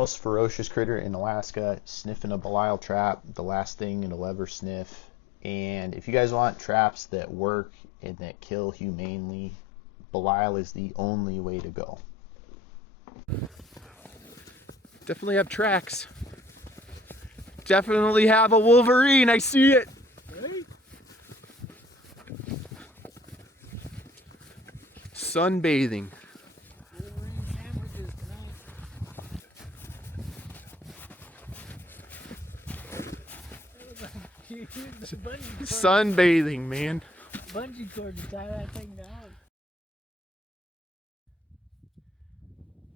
most ferocious critter in Alaska, sniffing a Belisle trap, the last thing it'll ever sniff. And if you guys want traps that work and that kill humanely, Belisle is the only way to go. Definitely have tracks. Definitely have a wolverine. I see it. Right? Sunbathing. Wolverine sandwiches tonight. Sunbathing, man. Bungee cord to tie that thing down.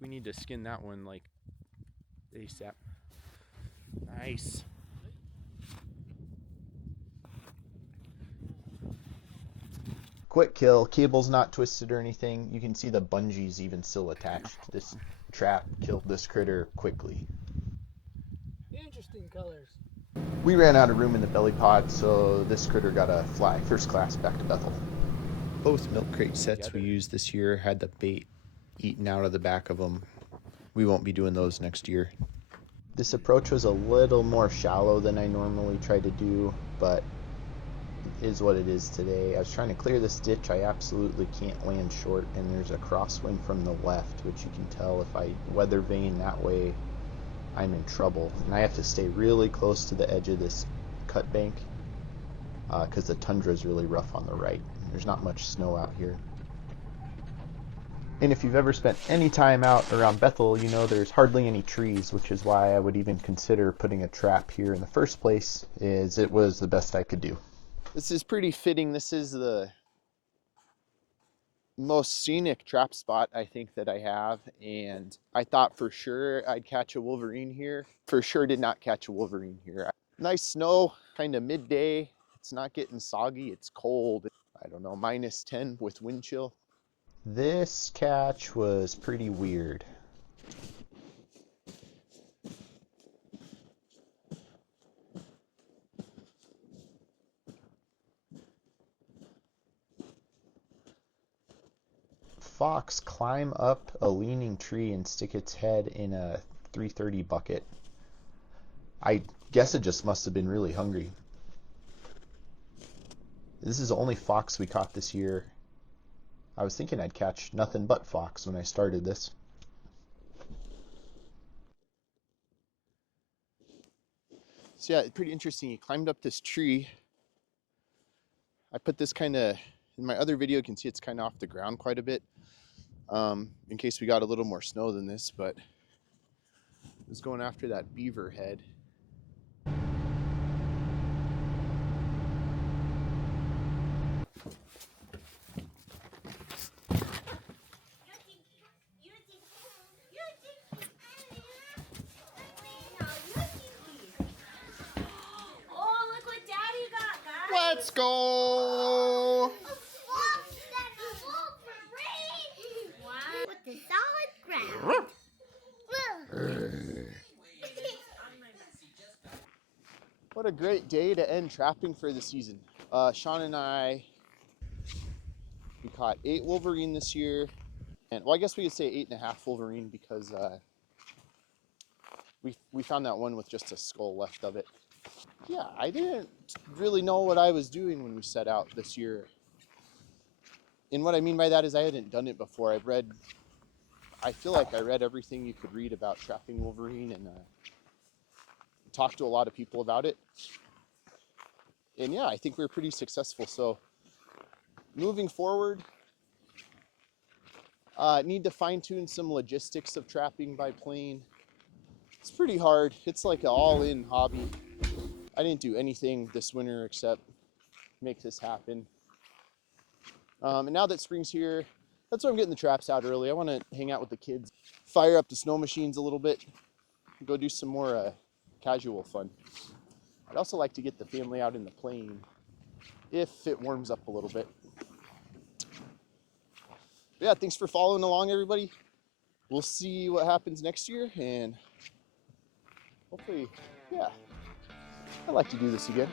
We need to skin that one like ASAP. Nice. Quick kill, cable's not twisted or anything. You can see the bungees even still attached. This trap killed this critter quickly. Interesting colors. We ran out of room in the belly pod, so this critter got a fly first class back to Bethel. Both milk crate sets we used this year had the bait eaten out of the back of them. We won't be doing those next year. This approach was a little more shallow than I normally try to do, but is what it is today. I was trying to clear this ditch. I absolutely can't land short, and there's a crosswind from the left, which you can tell if I weather vane that way, I'm in trouble. And I have to stay really close to the edge of this cut bank because the tundra is really rough on the right. There's not much snow out here. And if you've ever spent any time out around Bethel, you know there's hardly any trees, which is why I would even consider putting a trap here in the first place, is it was the best I could do. This is pretty fitting. This is the most scenic trap spot I think that I have, and I thought for sure I'd catch a wolverine here. For sure did not catch a wolverine here. Nice snow, kind of midday. It's not getting soggy, it's cold. I don't know, -10 with wind chill. This catch was pretty weird. Fox climb up a leaning tree and stick its head in a 330 bucket. I guess it just must have been really hungry. This is the only fox we caught this year. I was thinking I'd catch nothing but fox when I started this. So yeah, it's pretty interesting. He climbed up this tree. I put this kind of, in my other video you can see it's kind of off the ground quite a bit. In case we got a little more snow than this, but it was going after that beaver head. Oh, look what Daddy got, guys! Let's go! With the solid ground. What a great day to end trapping for the season. Sean and I, we caught 8 wolverine this year. And well, I guess we could say 8.5 wolverine because we found that one with just a skull left of it. Yeah, I didn't really know what I was doing when we set out this year. And what I mean by that is I hadn't done it before. I feel like I read everything you could read about trapping wolverine and talked to a lot of people about it. And yeah, I think we were pretty successful. So moving forward, need to fine tune some logistics of trapping by plane. It's pretty hard. It's like an all-in hobby. I didn't do anything this winter except make this happen. And now that spring's here, that's why I'm getting the traps out early. I want to hang out with the kids, fire up the snow machines a little bit, go do some more casual fun. I'd also like to get the family out in the plane if it warms up a little bit. But yeah, thanks for following along, everybody. We'll see what happens next year, and hopefully, yeah, I'd like to do this again.